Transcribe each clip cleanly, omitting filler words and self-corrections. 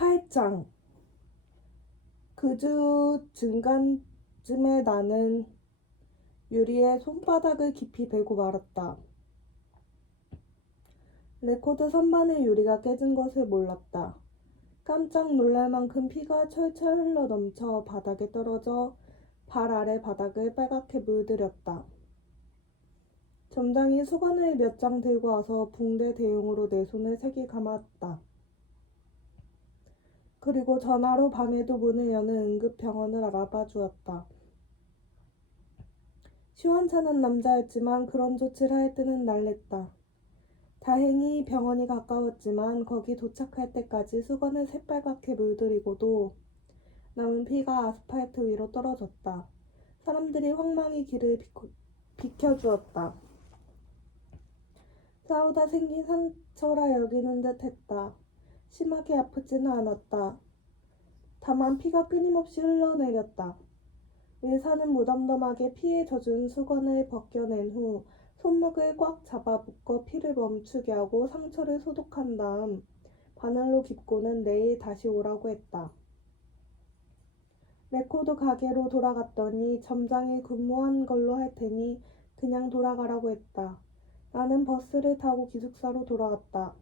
8장. 그 주 중간쯤에 나는 유리에 손바닥을 깊이 베고 말았다. 레코드 선반의 유리가 깨진 것을 몰랐다. 깜짝 놀랄 만큼 피가 철철 흘러 넘쳐 바닥에 떨어져 발 아래 바닥을 빨갛게 물들였다. 점장이 수건을 몇 장 들고 와서 붕대 대용으로 내 손을 세게 감았다. 그리고 전화로 밤에도 문을 여는 응급병원을 알아봐 주었다. 시원찮은 남자였지만 그런 조치를 할 때는 날랬다. 다행히 병원이 가까웠지만 거기 도착할 때까지 수건을 새빨갛게 물들이고도 남은 피가 아스팔트 위로 떨어졌다. 사람들이 황망히 길을 비켜주었다. 싸우다 생긴 상처라 여기는 듯 했다. 심하게 아프지는 않았다. 다만 피가 끊임없이 흘러내렸다. 의사는 무덤덤하게 피에 젖은 수건을 벗겨낸 후 손목을 꽉 잡아 묶어 피를 멈추게 하고 상처를 소독한 다음 바늘로 깁고는 내일 다시 오라고 했다. 레코드 가게로 돌아갔더니 점장이 근무한 걸로 할 테니 그냥 돌아가라고 했다. 나는 버스를 타고 기숙사로 돌아왔다.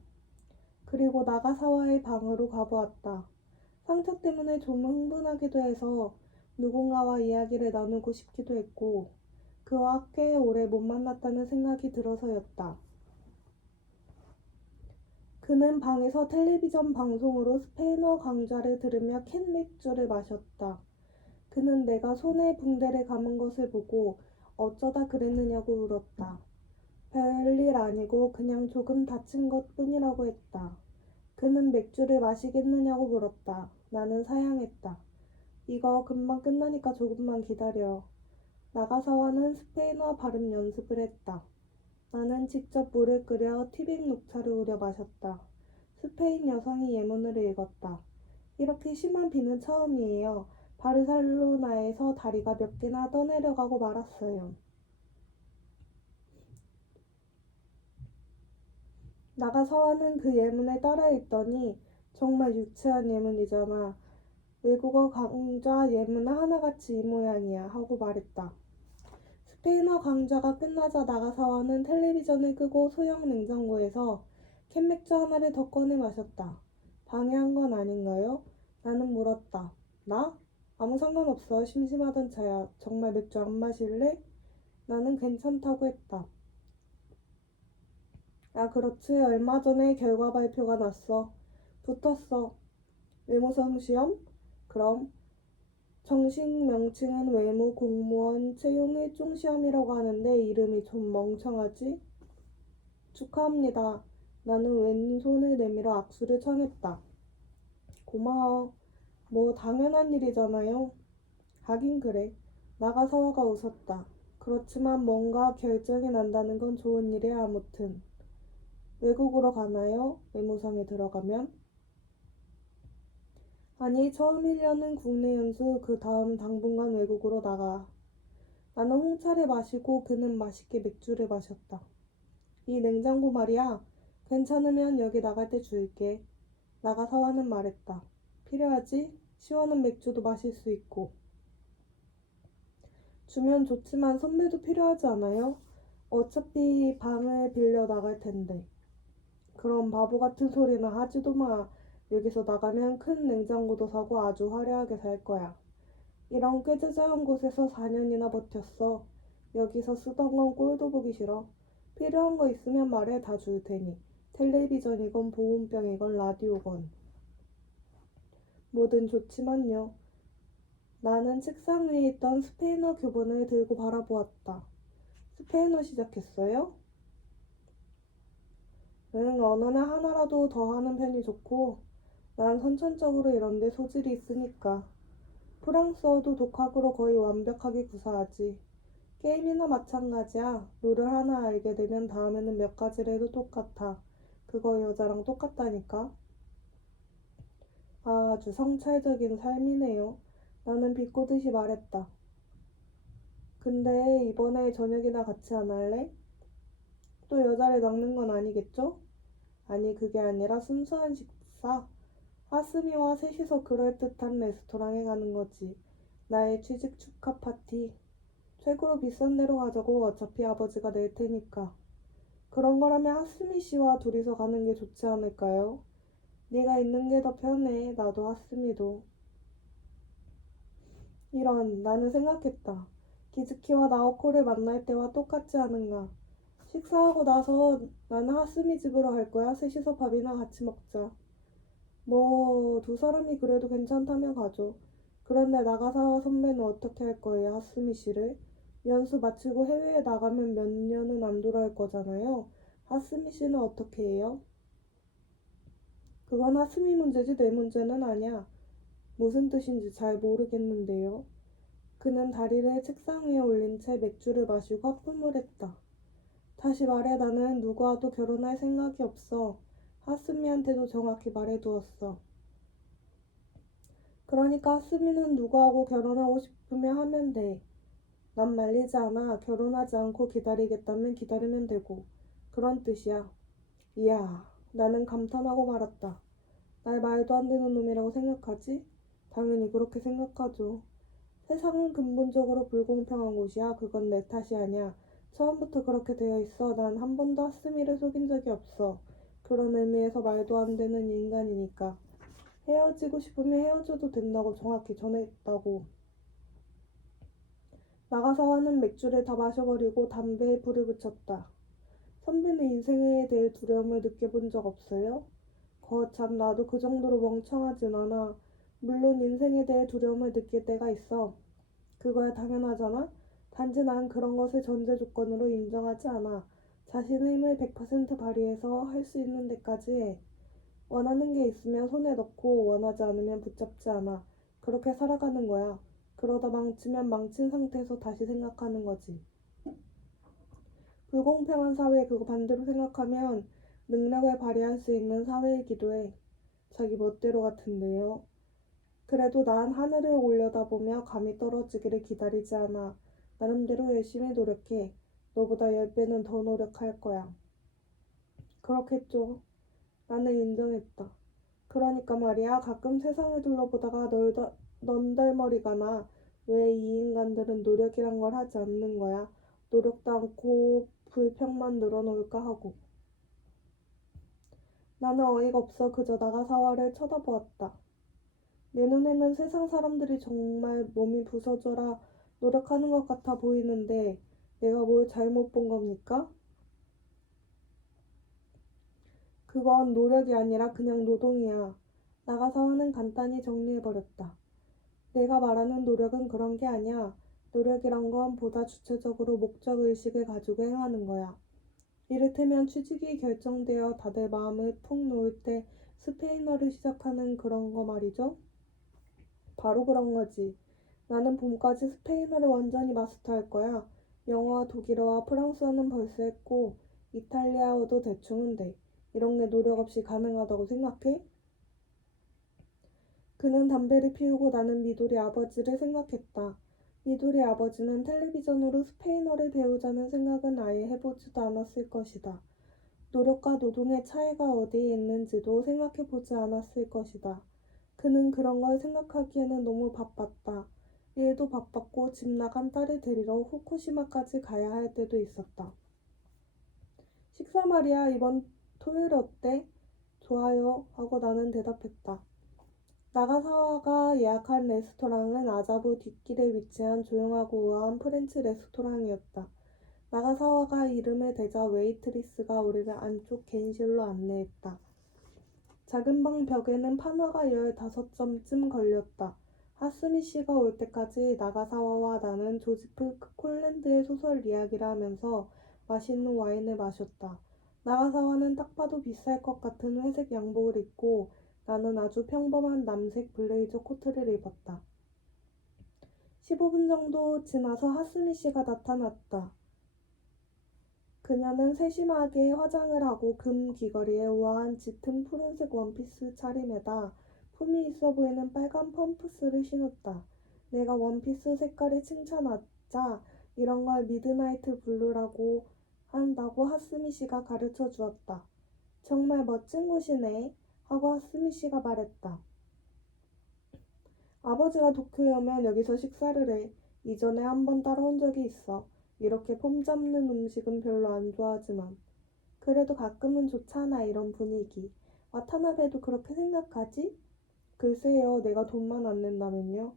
그리고 나가사와의 방으로 가보았다. 상처 때문에 좀 흥분하기도 해서 누군가와 이야기를 나누고 싶기도 했고 그와 꽤 오래 못 만났다는 생각이 들어서였다. 그는 방에서 텔레비전 방송으로 스페인어 강좌를 들으며 캔 맥주를 마셨다. 그는 내가 손에 붕대를 감은 것을 보고 어쩌다 그랬느냐고 물었다. 별일 아니고 그냥 조금 다친 것뿐이라고 했다. 그는 맥주를 마시겠느냐고 물었다. 나는 사양했다. 이거 금방 끝나니까 조금만 기다려. 나가사와는 스페인어 발음 연습을 했다. 나는 직접 물을 끓여 티백 녹차를 우려 마셨다. 스페인 여성이 예문을 읽었다. 이렇게 심한 비는 처음이에요. 바르셀로나에서 다리가 몇 개나 떠내려가고 말았어요. 나가사와는 그 예문을 따라 읽더니 정말 유치한 예문이잖아. 외국어 강좌 예문은 하나같이 이 모양이야 하고 말했다. 스페인어 강좌가 끝나자 나가사와는 텔레비전을 끄고 소형 냉장고에서 캔맥주 하나를 더 꺼내 마셨다. 방해한 건 아닌가요? 나는 물었다. 나? 아무 상관없어. 심심하던 차야. 정말 맥주 안 마실래? 나는 괜찮다고 했다. 아, 그렇지. 얼마 전에 결과 발표가 났어. 붙었어. 외모성 시험? 그럼 정식 명칭은 외무 공무원 채용 1종 시험이라고 하는데 이름이 좀 멍청하지? 축하합니다. 나는 왼손을 내밀어 악수를 청했다. 고마워. 뭐 당연한 일이잖아요. 하긴 그래. 나가사와가 웃었다. 그렇지만 뭔가 결정이 난다는 건 좋은 일이야 아무튼. 외국으로 가나요? 외무성에 들어가면? 아니 처음 1년은 국내 연수 그 다음 당분간 외국으로 나가. 나는 홍차를 마시고 그는 맛있게 맥주를 마셨다. 이 냉장고 말이야. 괜찮으면 여기 나갈 때 줄게. 나가사와는 말했다. 필요하지? 시원한 맥주도 마실 수 있고. 주면 좋지만 선배도 필요하지 않아요? 어차피 방을 빌려 나갈 텐데. 그럼 바보 같은 소리나 하지도 마. 여기서 나가면 큰 냉장고도 사고 아주 화려하게 살 거야. 이런 꾀지저한 곳에서 4년이나 버텼어. 여기서 쓰던 건 꼴도 보기 싫어. 필요한 거 있으면 말해 다 줄 테니. 텔레비전이건 보온병이건 라디오건. 뭐든 좋지만요. 나는 책상 위에 있던 스페인어 교본을 들고 바라보았다. 스페인어 시작했어요? 응, 언어는 하나라도 더 하는 편이 좋고 난 선천적으로 이런 데 소질이 있으니까. 프랑스어도 독학으로 거의 완벽하게 구사하지. 게임이나 마찬가지야. 룰을 하나 알게 되면 다음에는 몇 가지를 해도 똑같아. 그거 여자랑 똑같다니까. 아주 성찰적인 삶이네요. 나는 비꼬듯이 말했다. 근데 이번에 저녁이나 같이 안 할래? 또 여자를 낚는 건 아니겠죠? 아니 그게 아니라 순수한 식사. 하스미와 셋이서 그럴듯한 레스토랑에 가는 거지. 나의 취직 축하 파티. 최고로 비싼 데로 가자고. 어차피 아버지가 낼 테니까. 그런 거라면 하스미 씨와 둘이서 가는 게 좋지 않을까요? 네가 있는 게 더 편해. 나도 하스미도. 이런, 나는 생각했다. 기즈키와 나오코를 만날 때와 똑같지 않은가. 식사하고 나서 나는 하스미 집으로 갈 거야. 셋이서 밥이나 같이 먹자. 뭐, 두 사람이 그래도 괜찮다면 가죠. 그런데 나가사와 선배는 어떻게 할 거예요, 하스미 씨를? 연수 마치고 해외에 나가면 몇 년은 안 돌아올 거잖아요. 하스미 씨는 어떻게 해요? 그건 하스미 문제지 내 문제는 아니야. 무슨 뜻인지 잘 모르겠는데요. 그는 다리를 책상 위에 올린 채 맥주를 마시고 하품을 했다. 다시 말해 나는 누구와도 결혼할 생각이 없어. 하스미한테도 정확히 말해두었어. 그러니까 하스미는 누구하고 결혼하고 싶으면 하면 돼. 난 말리지 않아. 결혼하지 않고 기다리겠다면 기다리면 되고. 그런 뜻이야. 이야, 나는 감탄하고 말았다. 날 말도 안 되는 놈이라고 생각하지? 당연히 그렇게 생각하죠. 세상은 근본적으로 불공평한 곳이야. 그건 내 탓이 아니야. 처음부터 그렇게 되어 있어. 난 한 번도 하스미를 속인 적이 없어. 그런 의미에서 말도 안 되는 인간이니까. 헤어지고 싶으면 헤어져도 된다고 정확히 전했다고. 나가사와는 맥주를 다 마셔버리고 담배에 불을 붙였다. 선배는 인생에 대해 두려움을 느껴본 적 없어요? 거참 나도 그 정도로 멍청하진 않아. 물론 인생에 대해 두려움을 느낄 때가 있어. 그거야 당연하잖아. 단지 난 그런 것을 전제 조건으로 인정하지 않아. 자신의 힘을 100% 발휘해서 할 수 있는 데까지 해. 원하는 게 있으면 손에 넣고 원하지 않으면 붙잡지 않아. 그렇게 살아가는 거야. 그러다 망치면 망친 상태에서 다시 생각하는 거지. 불공평한 사회 그거 반대로 생각하면 능력을 발휘할 수 있는 사회이기도 해. 자기 멋대로 같은데요. 그래도 난 하늘을 올려다보며 감이 떨어지기를 기다리지 않아. 나름대로 열심히 노력해. 너보다 10배는 더 노력할 거야. 그렇겠죠. 나는 인정했다. 그러니까 말이야. 가끔 세상을 둘러보다가 넌덜머리가 나. 왜 이 인간들은 노력이란 걸 하지 않는 거야? 노력도 않고 불평만 늘어놓을까 하고. 나는 어이가 없어 그저 나가사와를 쳐다보았다. 내 눈에는 세상 사람들이 정말 몸이 부서져라 노력하는 것 같아 보이는데 내가 뭘 잘못 본 겁니까? 그건 노력이 아니라 그냥 노동이야. 나가사와는 간단히 정리해버렸다. 내가 말하는 노력은 그런 게 아니야. 노력이란 건 보다 주체적으로 목적의식을 가지고 행하는 거야. 이를테면 취직이 결정되어 다들 마음을 푹 놓을 때 스페인어를 시작하는 그런 거 말이죠. 바로 그런 거지. 나는 봄까지 스페인어를 완전히 마스터할 거야. 영어와 독일어와 프랑스어는 벌써 했고 이탈리아어도 대충은 돼. 이런 게 노력 없이 가능하다고 생각해? 그는 담배를 피우고 나는 미도리 아버지를 생각했다. 미도리 아버지는 텔레비전으로 스페인어를 배우자는 생각은 아예 해보지도 않았을 것이다. 노력과 노동의 차이가 어디에 있는지도 생각해보지 않았을 것이다. 그는 그런 걸 생각하기에는 너무 바빴다. 일도 바빴고 집 나간 딸을 데리러 후쿠시마까지 가야 할 때도 있었다. 식사 말이야. 이번 토요일 어때? 좋아요. 하고 나는 대답했다. 나가사와가 예약한 레스토랑은 아자부 뒷길에 위치한 조용하고 우아한 프렌치 레스토랑이었다. 나가사와가 이름을 대자 웨이트리스가 우리를 안쪽 갱실로 안내했다. 작은 방 벽에는 판화가 15점쯤 걸렸다. 하스미 씨가 올 때까지 나가사와와 나는 조지프 콜랜드의 소설 이야기를 하면서 맛있는 와인을 마셨다. 나가사와는 딱 봐도 비쌀 것 같은 회색 양복을 입고 나는 아주 평범한 남색 블레이저 코트를 입었다. 15분 정도 지나서 하스미 씨가 나타났다. 그녀는 세심하게 화장을 하고 금 귀걸이에 우아한 짙은 푸른색 원피스 차림에다 품이 있어 보이는 빨간 펌프스를 신었다. 내가 원피스 색깔을 칭찬하자 이런 걸 미드나이트 블루라고 한다고 하스미 씨가 가르쳐 주었다. 정말 멋진 곳이네. 하고 하스미 씨가 말했다. 아버지가 도쿄에 오면 여기서 식사를 해. 이전에 한번 따라온 적이 있어. 이렇게 폼 잡는 음식은 별로 안 좋아하지만. 그래도 가끔은 좋잖아, 이런 분위기. 와타나베도 그렇게 생각하지? 글쎄요, 내가 돈만 안 낸다면요.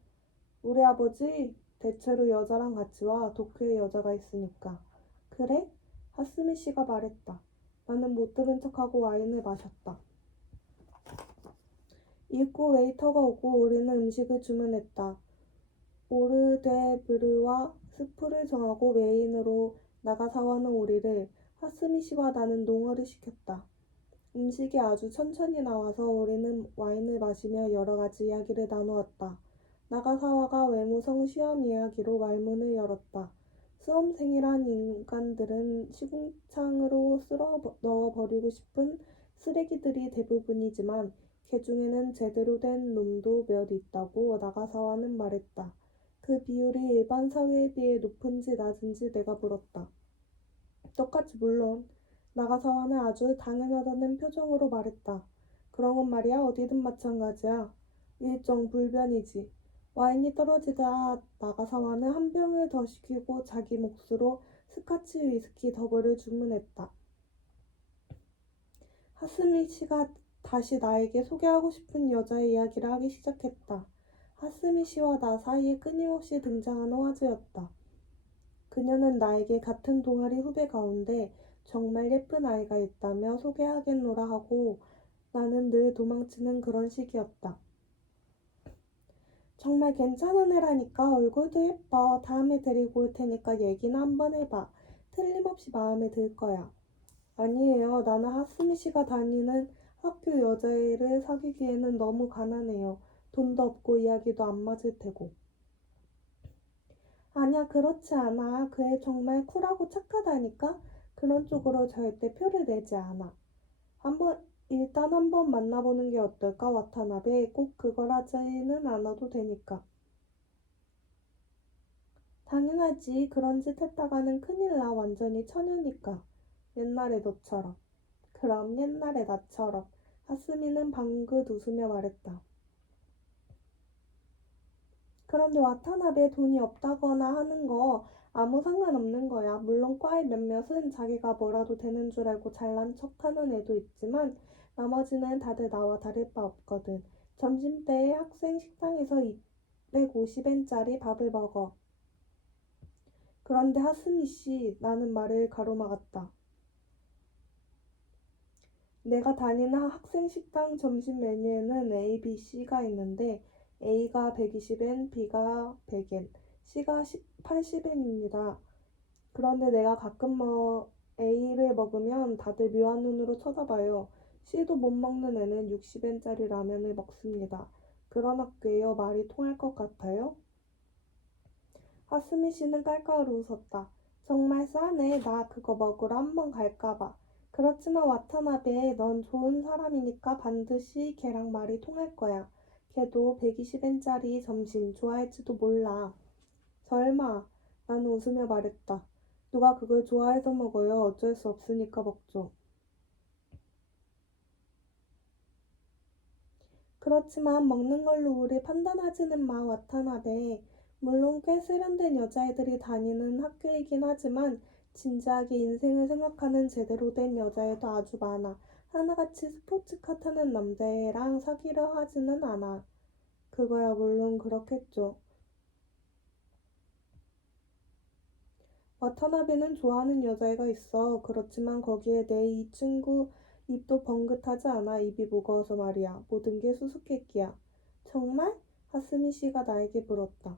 우리 아버지 대체로 여자랑 같이 와. 도쿄에 여자가 있으니까. 그래? 하스미 씨가 말했다. 나는 못 들은 척하고 와인을 마셨다. 읽고 웨이터가 오고 우리는 음식을 주문했다. 오르데브르와 스프를 정하고 메인으로 나가사와는 오리를, 하스미 씨와 나는 농어를 시켰다. 음식이 아주 천천히 나와서 우리는 와인을 마시며 여러 가지 이야기를 나누었다. 나가사와가 외무성 시험 이야기로 말문을 열었다. 수험생이란 인간들은 시궁창으로 쓸어 넣어버리고 싶은 쓰레기들이 대부분이지만 개 중에는 제대로 된 놈도 몇 있다고 나가사와는 말했다. 그 비율이 일반 사회에 비해 높은지 낮은지 내가 물었다. 똑같이 물론. 나가사와는 아주 당연하다는 표정으로 말했다. 그런 건 말이야 어디든 마찬가지야. 일정 불변이지. 와인이 떨어지자 나가사와는 한 병을 더 시키고 자기 몫으로 스카치 위스키 더블을 주문했다. 하스미 씨가 다시 나에게 소개하고 싶은 여자의 이야기를 하기 시작했다. 하스미 씨와 나 사이에 끊임없이 등장하는 화제였다. 그녀는 나에게 같은 동아리 후배 가운데 정말 예쁜 아이가 있다며 소개하겠노라 하고 나는 늘 도망치는 그런 식이었다. 정말 괜찮은 애라니까. 얼굴도 예뻐. 다음에 데리고 올 테니까 얘기나 한번 해봐. 틀림없이 마음에 들 거야. 아니에요. 나는 하스미 씨가 다니는 학교 여자애를 사귀기에는 너무 가난해요. 돈도 없고 이야기도 안 맞을 테고. 아니야, 그렇지 않아. 그 애 정말 쿨하고 착하다니까? 그런 쪽으로 절대 표를 내지 않아. 일단 한번 만나보는 게 어떨까, 와타나베? 꼭 그걸 하지는 않아도 되니까. 당연하지. 그런 짓 했다가는 큰일 나. 완전히 처녀니까. 옛날에 너처럼. 그럼 옛날에 나처럼. 하스미는 방긋 웃으며 말했다. 그런데 와타나베 돈이 없다거나 하는 거 아무 상관없는 거야. 물론 과의 몇몇은 자기가 뭐라도 되는 줄 알고 잘난 척하는 애도 있지만 나머지는 다들 나와 다를 바 없거든. 점심때에 학생 식당에서 250엔짜리 밥을 먹어. 그런데 하스미 씨, 나는 말을 가로막았다. 내가 다니는 학생 식당 점심 메뉴에는 A, B, C가 있는데 A가 120엔, B가 100엔, C가 80엔입니다. 그런데 내가 가끔 A를 먹으면 다들 묘한 눈으로 쳐다봐요. C도 못 먹는 애는 60엔짜리 라면을 먹습니다. 그런 학교예요. 말이 통할 것 같아요? 하스미 씨는 깔깔 웃었다. 정말 싸네. 나 그거 먹으러 한번 갈까봐. 그렇지만 와타나베, 넌 좋은 사람이니까 반드시 걔랑 말이 통할 거야. 걔도 120엔짜리 점심 좋아할지도 몰라. 설마. 나는 웃으며 말했다. 누가 그걸 좋아해서 먹어요. 어쩔 수 없으니까 먹죠. 그렇지만 먹는 걸로 우리 판단하지는 마, 와타나베. 물론 꽤 세련된 여자애들이 다니는 학교이긴 하지만 진지하게 인생을 생각하는 제대로 된 여자애도 아주 많아. 하나같이 스포츠카 타는 남자애랑 사귀려 하지는 않아. 그거야 물론 그렇겠죠. 와타나베는 좋아하는 여자애가 있어. 그렇지만 거기에 내 이 친구 입도 번긋하지 않아. 입이 무거워서 말이야. 모든 게 수수께끼야. 정말? 하스미 씨가 나에게 물었다.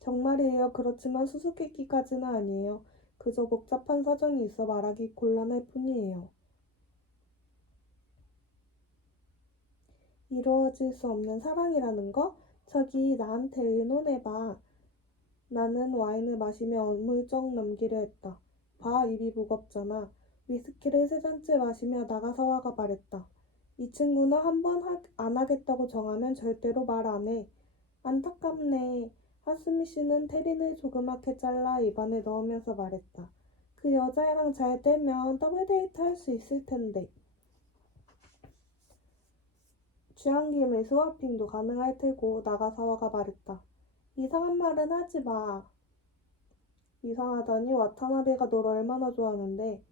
정말이에요. 그렇지만 수수께끼까지는 아니에요. 그저 복잡한 사정이 있어 말하기 곤란할 뿐이에요. 이루어질 수 없는 사랑이라는 거? 저기 나한테 의논해봐. 나는 와인을 마시며 어물쩍 넘기려 했다. 봐, 입이 무겁잖아. 위스키를 세 잔째 마시며 나가사와가 말했다. 이 친구는 한 번 안 하겠다고 정하면 절대로 말 안 해. 안타깝네. 하스미 씨는 테린을 조그맣게 잘라 입안에 넣으면서 말했다. 그 여자애랑 잘 되면 더블 데이트 할 수 있을 텐데. 취한 김에 스와핑도 가능할 테고 나가사와가 말했다. 이상한 말은 하지 마. 이상하다니 와타나베가 널 얼마나 좋아하는데.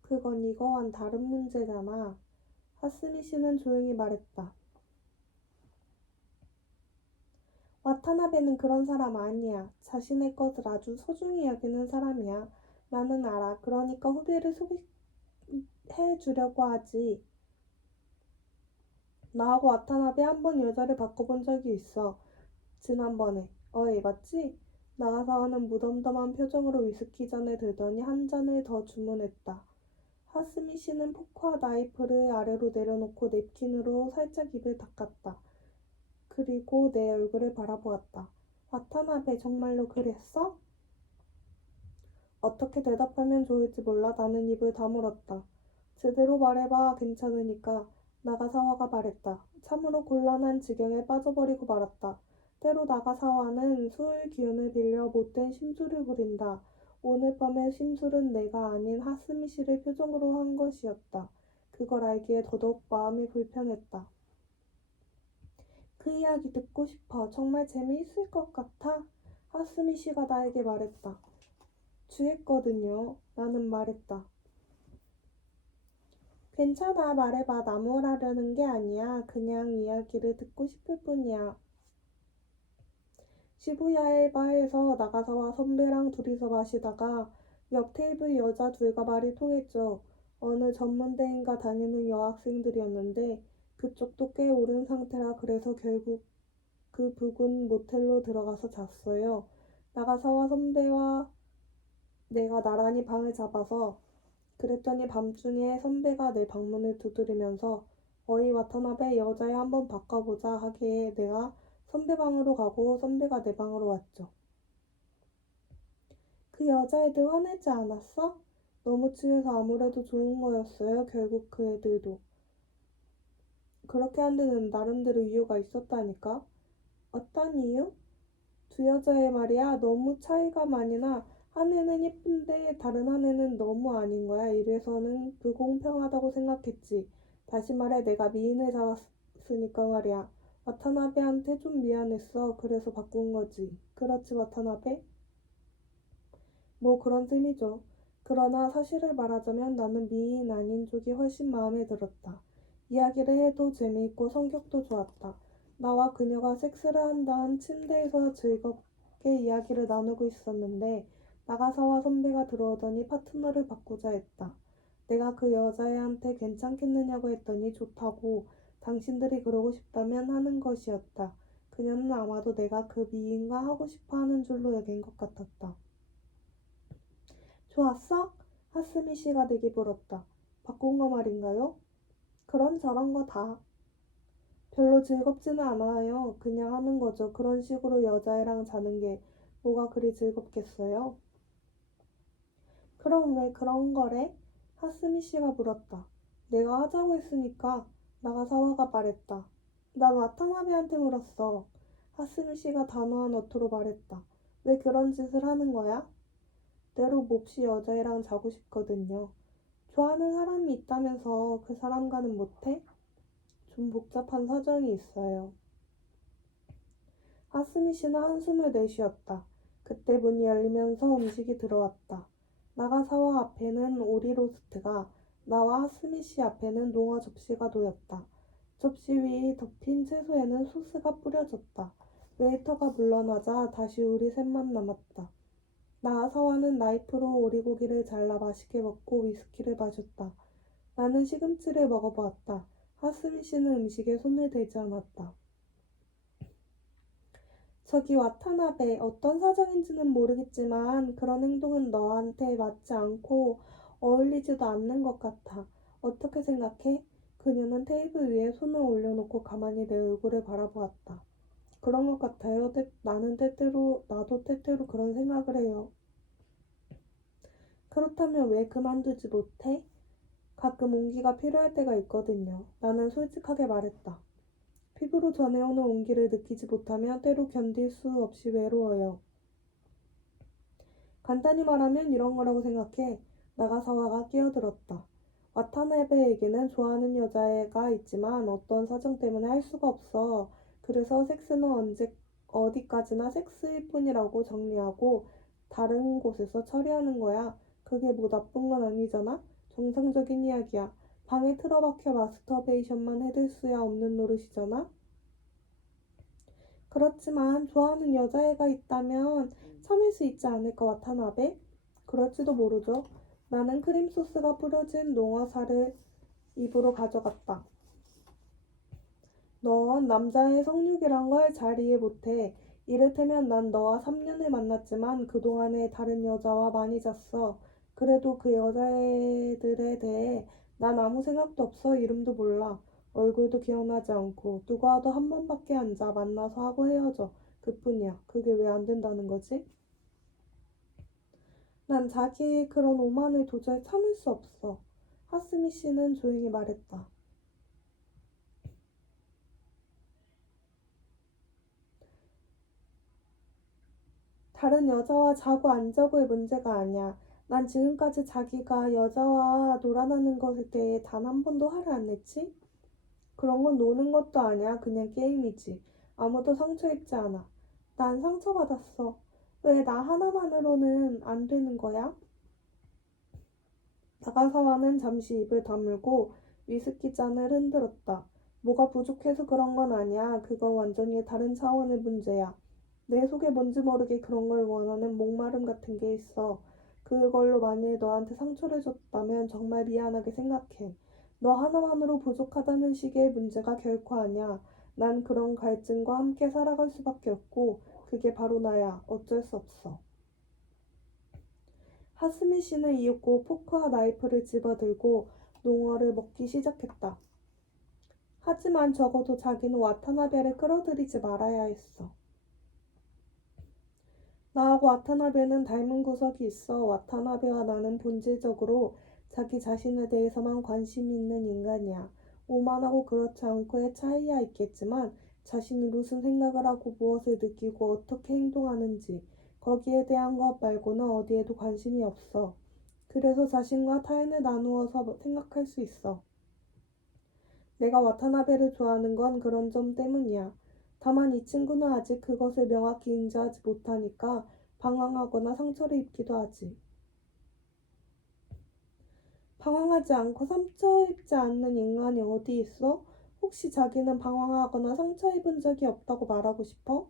그건 이거와는 다른 문제잖아. 하스미 씨는 조용히 말했다. 와타나베는 그런 사람 아니야. 자신의 것을 아주 소중히 여기는 사람이야. 나는 알아. 그러니까 후배를 소개해 주려고 하지. 나하고 와타나베 한 번 여자를 바꿔본 적이 있어. 지난번에. 어이, 맞지? 나가사와는 무덤덤한 표정으로 위스키 잔을 들더니 한 잔을 더 주문했다. 하스미 씨는 포크와 나이프를 아래로 내려놓고 냅킨으로 살짝 입을 닦았다. 그리고 내 얼굴을 바라보았다. 와타나베 정말로 그랬어? 어떻게 대답하면 좋을지 몰라 나는 입을 다물었다. 제대로 말해봐. 괜찮으니까. 나가사와가 말했다. 참으로 곤란한 지경에 빠져버리고 말았다. 때로 나가사와는 술 기운을 빌려 못된 심술을 부린다. 오늘 밤의 심술은 내가 아닌 하스미 씨를 표정으로 한 것이었다. 그걸 알기에 더더욱 마음이 불편했다. 그 이야기 듣고 싶어. 정말 재미있을 것 같아. 하스미 씨가 나에게 말했다. 주했거든요. 나는 말했다. 괜찮아. 말해봐. 나무라려는 게 아니야. 그냥 이야기를 듣고 싶을 뿐이야. 시부야의 바에서 나가사와 선배랑 둘이서 마시다가 옆 테이블 여자 둘과 말이 통했죠. 어느 전문대인가 다니는 여학생들이었는데 그쪽도 꽤 오른 상태라 그래서 결국 그 부근 모텔로 들어가서 잤어요. 나가사와 선배와 내가 나란히 방을 잡아서 그랬더니 밤중에 선배가 내 방문을 두드리면서 어이 와타나베 여자애 한번 바꿔보자 하기에 내가 선배 방으로 가고 선배가 내 방으로 왔죠. 그 여자애들 화내지 않았어? 너무 취해서 아무래도 좋은 거였어요. 결국 그 애들도. 그렇게 한 데는 나름대로 이유가 있었다니까. 어떤 이유? 두 여자애 말이야. 너무 차이가 많이 나. 한 애는 예쁜데 다른 한 애는 너무 아닌 거야. 이래서는 불공평하다고 생각했지. 다시 말해 내가 미인을 잡았으니까 말이야. 와타나베한테 좀 미안했어. 그래서 바꾼 거지. 그렇지 와타나베? 뭐 그런 셈이죠. 그러나 사실을 말하자면 나는 미인 아닌 쪽이 훨씬 마음에 들었다. 이야기를 해도 재미있고 성격도 좋았다. 나와 그녀가 섹스를 한 다음 침대에서 즐겁게 이야기를 나누고 있었는데 나가사와 선배가 들어오더니 파트너를 바꾸자 했다. 내가 그 여자애한테 괜찮겠느냐고 했더니 좋다고 당신들이 그러고 싶다면 하는 것이었다. 그녀는 아마도 내가 그 미인과 하고 싶어 하는 줄로 여긴 것 같았다. 좋았어? 하스미 씨가 내게 물었다. 바꾼 거 말인가요? 그런 저런 거 다. 별로 즐겁지는 않아요. 그냥 하는 거죠. 그런 식으로 여자애랑 자는 게 뭐가 그리 즐겁겠어요? 그럼 왜 그런 거래? 하스미 씨가 물었다. 내가 하자고 했으니까 나가사와가 말했다. 난 와타나베한테 물었어. 하스미 씨가 단호한 어투로 말했다. 왜 그런 짓을 하는 거야? 때로 몹시 여자애랑 자고 싶거든요. 좋아하는 사람이 있다면서 그 사람과는 못해? 좀 복잡한 사정이 있어요. 하스미 씨는 한숨을 내쉬었다. 그때 문이 열리면서 음식이 들어왔다. 나가사와 앞에는 오리로스트가, 나와 하스미 씨 앞에는 농어 접시가 놓였다. 접시 위 덮인 채소에는 소스가 뿌려졌다. 웨이터가 물러나자 다시 우리 셋만 남았다. 나가사와는 나이프로 오리고기를 잘라 맛있게 먹고 위스키를 마셨다. 나는 시금치를 먹어보았다. 하스미 씨는 음식에 손을 대지 않았다. 저기 와타나베, 어떤 사정인지는 모르겠지만 그런 행동은 너한테 맞지 않고 어울리지도 않는 것 같아. 어떻게 생각해? 그녀는 테이블 위에 손을 올려놓고 가만히 내 얼굴을 바라보았다. 그런 것 같아요. 나도 때때로 그런 생각을 해요. 그렇다면 왜 그만두지 못해? 가끔 온기가 필요할 때가 있거든요. 나는 솔직하게 말했다. 피부로 전해오는 온기를 느끼지 못하면 때로 견딜 수 없이 외로워요. 간단히 말하면 이런 거라고 생각해. 나가사와가 끼어들었다. 와타나베에게는 좋아하는 여자애가 있지만 어떤 사정 때문에 할 수가 없어. 그래서 섹스는 어디까지나 섹스일 뿐이라고 정리하고 다른 곳에서 처리하는 거야. 그게 뭐 나쁜 건 아니잖아? 정상적인 이야기야. 방에 틀어박혀 마스터베이션만 해댈 수야 없는 노릇이잖아? 그렇지만 좋아하는 여자애가 있다면 참을 수 있지 않을까, 와타나베? 그럴지도 모르죠. 나는 크림 소스가 뿌려진 농어살을 입으로 가져갔다. 넌 남자의 성욕이란 걸 잘 이해 못해. 이를테면 난 너와 3년을 만났지만 그동안에 다른 여자와 많이 잤어. 그래도 그 여자애들에 대해 난 아무 생각도 없어. 이름도 몰라. 얼굴도 기억나지 않고 누구와도 한 번밖에 안 자. 만나서 하고 헤어져. 그뿐이야. 그게 왜 안 된다는 거지? 난 자기의 그런 오만을 도저히 참을 수 없어. 하스미 씨는 조용히 말했다. 다른 여자와 자고 안 자고의 문제가 아니야. 난 지금까지 자기가 여자와 놀아나는 것에 대해 단 한 번도 화를 안 냈지? 그런 건 노는 것도 아니야. 그냥 게임이지. 아무도 상처 입지 않아. 난 상처받았어. 왜 나 하나만으로는 안 되는 거야? 나가사와는 잠시 입을 다물고 위스키 잔을 흔들었다. 뭐가 부족해서 그런 건 아니야. 그건 완전히 다른 차원의 문제야. 내 속에 뭔지 모르게 그런 걸 원하는 목마름 같은 게 있어. 그걸로 만일 너한테 상처를 줬다면 정말 미안하게 생각해. 너 하나만으로 부족하다는 식의 문제가 결코 아니야. 난 그런 갈증과 함께 살아갈 수밖에 없고 그게 바로 나야. 어쩔 수 없어. 하스미 씨는 이윽고 포크와 나이프를 집어들고 농어를 먹기 시작했다. 하지만 적어도 자기는 와타나베를 끌어들이지 말아야 했어. 나하고 와타나베는 닮은 구석이 있어. 와타나베와 나는 본질적으로 자기 자신에 대해서만 관심이 있는 인간이야. 오만하고 그렇지 않고의 차이야 있겠지만 자신이 무슨 생각을 하고 무엇을 느끼고 어떻게 행동하는지 거기에 대한 것 말고는 어디에도 관심이 없어. 그래서 자신과 타인을 나누어서 생각할 수 있어. 내가 와타나베를 좋아하는 건 그런 점 때문이야. 다만 이 친구는 아직 그것을 명확히 인지하지 못하니까 방황하거나 상처를 입기도 하지. 방황하지 않고 상처 입지 않는 인간이 어디 있어? 혹시 자기는 방황하거나 상처 입은 적이 없다고 말하고 싶어?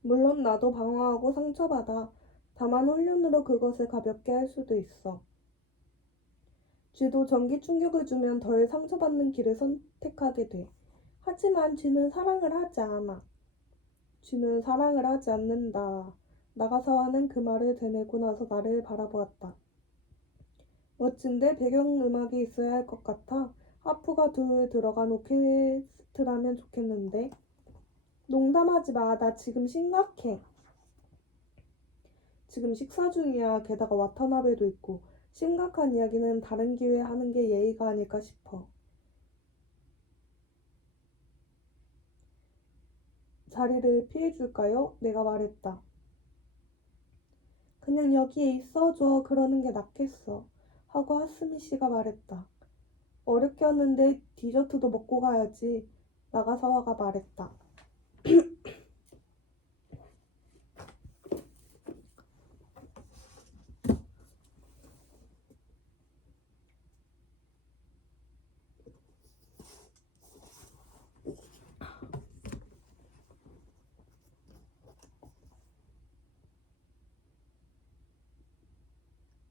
물론 나도 방황하고 상처받아. 다만 훈련으로 그것을 가볍게 할 수도 있어. 쥐도 전기 충격을 주면 덜 상처받는 길을 선택하게 돼. 하지만 쥐는 사랑을 하지 않아. 쥐는 사랑을 하지 않는다. 나가사와는 그 말을 되뇌고 나서 나를 바라보았다. 멋진데 배경음악이 있어야 할 것 같아. 하프가 둘 들어간 오케스트라면 좋겠는데. 농담하지 마. 나 지금 심각해. 지금 식사 중이야. 게다가 와타나베도 있고. 심각한 이야기는 다른 기회에 하는 게 예의가 아닐까 싶어. 자리를 피해줄까요? 내가 말했다. 그냥 여기에 있어줘. 그러는 게 낫겠어. 하고 하스미 씨가 말했다. 어렵게 왔는데 디저트도 먹고 가야지. 나가사와가 말했다.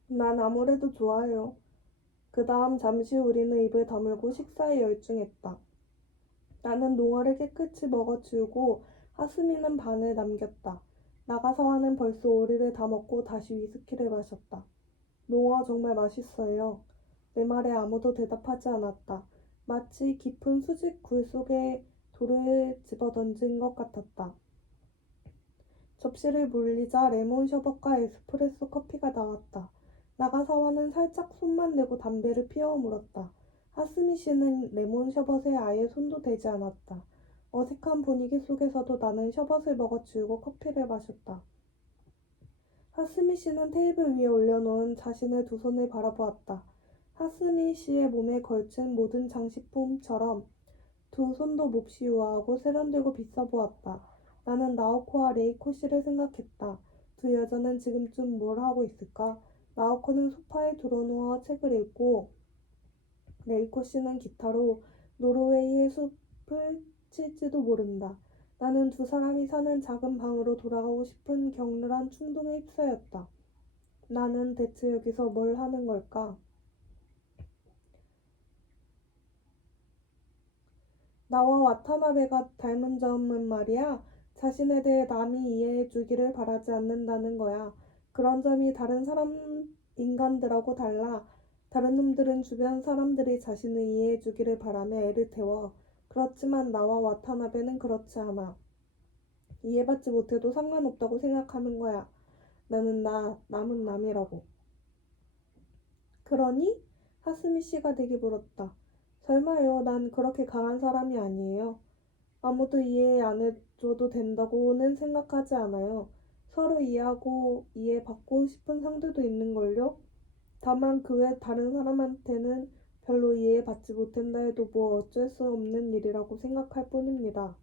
난 아무래도 좋아요. 그 다음 잠시 우리는 입을 다물고 식사에 열중했다. 나는 농어를 깨끗이 먹어치우고 하스미는 반을 남겼다. 나가사와는 벌써 오리를 다 먹고 다시 위스키를 마셨다. 농어 정말 맛있어요. 내 말에 아무도 대답하지 않았다. 마치 깊은 수직 굴 속에 돌을 집어던진 것 같았다. 접시를 물리자 레몬 셔벗과 에스프레소 커피가 나왔다. 나가사와는 살짝 손만 대고 담배를 피워 물었다. 하스미 씨는 레몬 셔벗에 아예 손도 대지 않았다. 어색한 분위기 속에서도 나는 셔벗을 먹어치우고 커피를 마셨다. 하스미 씨는 테이블 위에 올려놓은 자신의 두 손을 바라보았다. 하스미 씨의 몸에 걸친 모든 장식품처럼 두 손도 몹시 우아하고 세련되고 비싸 보았다. 나는 나오코와 레이코 씨를 생각했다. 두 여자는 지금쯤 뭘 하고 있을까? 나오코는 소파에 드러누워 책을 읽고 레이코 씨는 기타로 노르웨이의 숲을 칠지도 모른다. 나는 두 사람이 사는 작은 방으로 돌아가고 싶은 격렬한 충동에 휩싸였다. 나는 대체 여기서 뭘 하는 걸까? 나와 와타나베가 닮은 점은 말이야. 자신에 대해 남이 이해해 주기를 바라지 않는다는 거야. 그런 점이 다른 인간들하고 달라. 다른 놈들은 주변 사람들이 자신을 이해해 주기를 바라며 애를 태워. 그렇지만 나와 와타나베는 그렇지 않아. 이해받지 못해도 상관없다고 생각하는 거야. 나는 남은 남이라고. 그러니? 하스미 씨가 되게 물었다. 설마요. 난 그렇게 강한 사람이 아니에요. 아무도 이해 안 해줘도 된다고는 생각하지 않아요. 서로 이해하고 이해받고 싶은 상대도 있는걸요. 다만 그 외 다른 사람한테는 별로 이해받지 못한다 해도 뭐 어쩔 수 없는 일이라고 생각할 뿐입니다.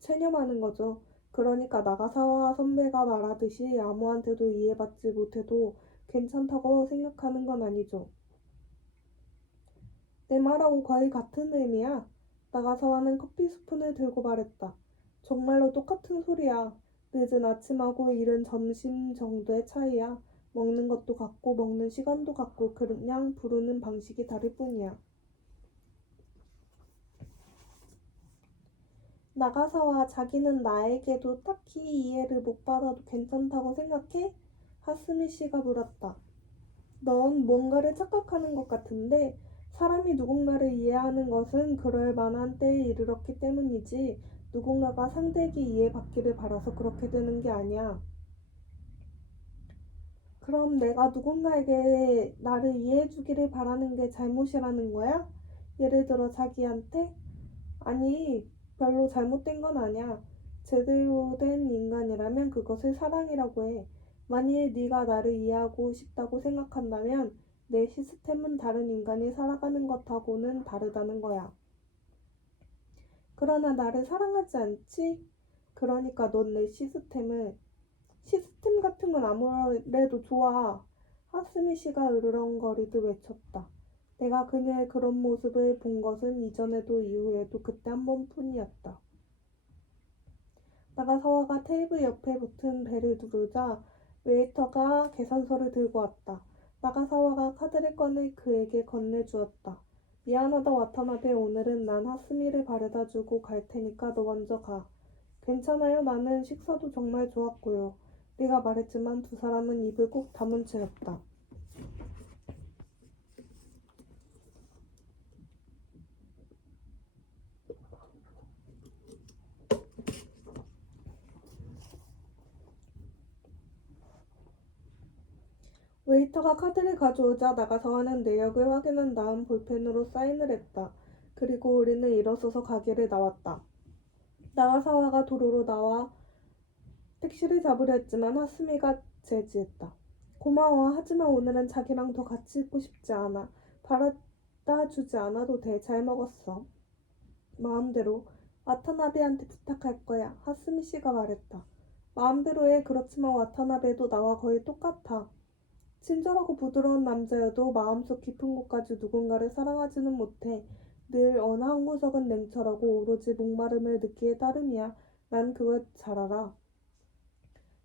체념하는 거죠. 그러니까 나가사와 선배가 말하듯이 아무한테도 이해받지 못해도 괜찮다고 생각하는 건 아니죠. 내 말하고 거의 같은 의미야. 나가사와는 커피 스푼을 들고 말했다. 정말로 똑같은 소리야. 늦은 아침하고 이른 점심 정도의 차이야. 먹는 것도 같고 먹는 시간도 같고 그냥 부르는 방식이 다를 뿐이야. 나가사와 자기는 나에게도 딱히 이해를 못 받아도 괜찮다고 생각해? 하스미 씨가 물었다. 넌 뭔가를 착각하는 것 같은데 사람이 누군가를 이해하는 것은 그럴 만한 때에 이르렀기 때문이지 누군가가 상대에게 이해받기를 바라서 그렇게 되는 게 아니야. 그럼 내가 누군가에게 나를 이해해주기를 바라는 게 잘못이라는 거야? 예를 들어 자기한테? 아니, 별로 잘못된 건 아니야. 제대로 된 인간이라면 그것을 사랑이라고 해. 만일 네가 나를 이해하고 싶다고 생각한다면 내 시스템은 다른 인간이 살아가는 것하고는 다르다는 거야. 그러나 나를 사랑하지 않지? 그러니까 넌 내 시스템 같은 건 아무래도 좋아. 하스미 씨가 으르렁거리듯 외쳤다. 내가 그녀의 그런 모습을 본 것은 이전에도 이후에도 그때 한 번뿐이었다. 나가사와가 테이블 옆에 붙은 벨을 누르자 웨이터가 계산서를 들고 왔다. 나가사와가 카드를 꺼내 그에게 건네주었다. 미안하다 와타나베 오늘은 난 하스미를 바래다 주고 갈 테니까 너 먼저 가. 괜찮아요. 나는 식사도 정말 좋았고요. 네가 말했지만 두 사람은 입을 꼭 다문 채였다. 웨이터가 카드를 가져오자 나가사와는 내역을 확인한 다음 볼펜으로 사인을 했다. 그리고 우리는 일어서서 가게를 나왔다. 나가사와가 도로로 나와 택시를 잡으려 했지만 하스미가 제지했다. 고마워. 하지만 오늘은 자기랑 더 같이 있고 싶지 않아. 바라다 주지 않아도 돼. 잘 먹었어. 마음대로. 와타나베한테 부탁할 거야. 하스미 씨가 말했다. 마음대로 해. 그렇지만 와타나베도 나와 거의 똑같아. 친절하고 부드러운 남자여도 마음속 깊은 곳까지 누군가를 사랑하지는 못해. 늘 어느 한 구석은 냉철하고 오로지 목마름을 느끼에 따름이야. 난 그걸 잘 알아.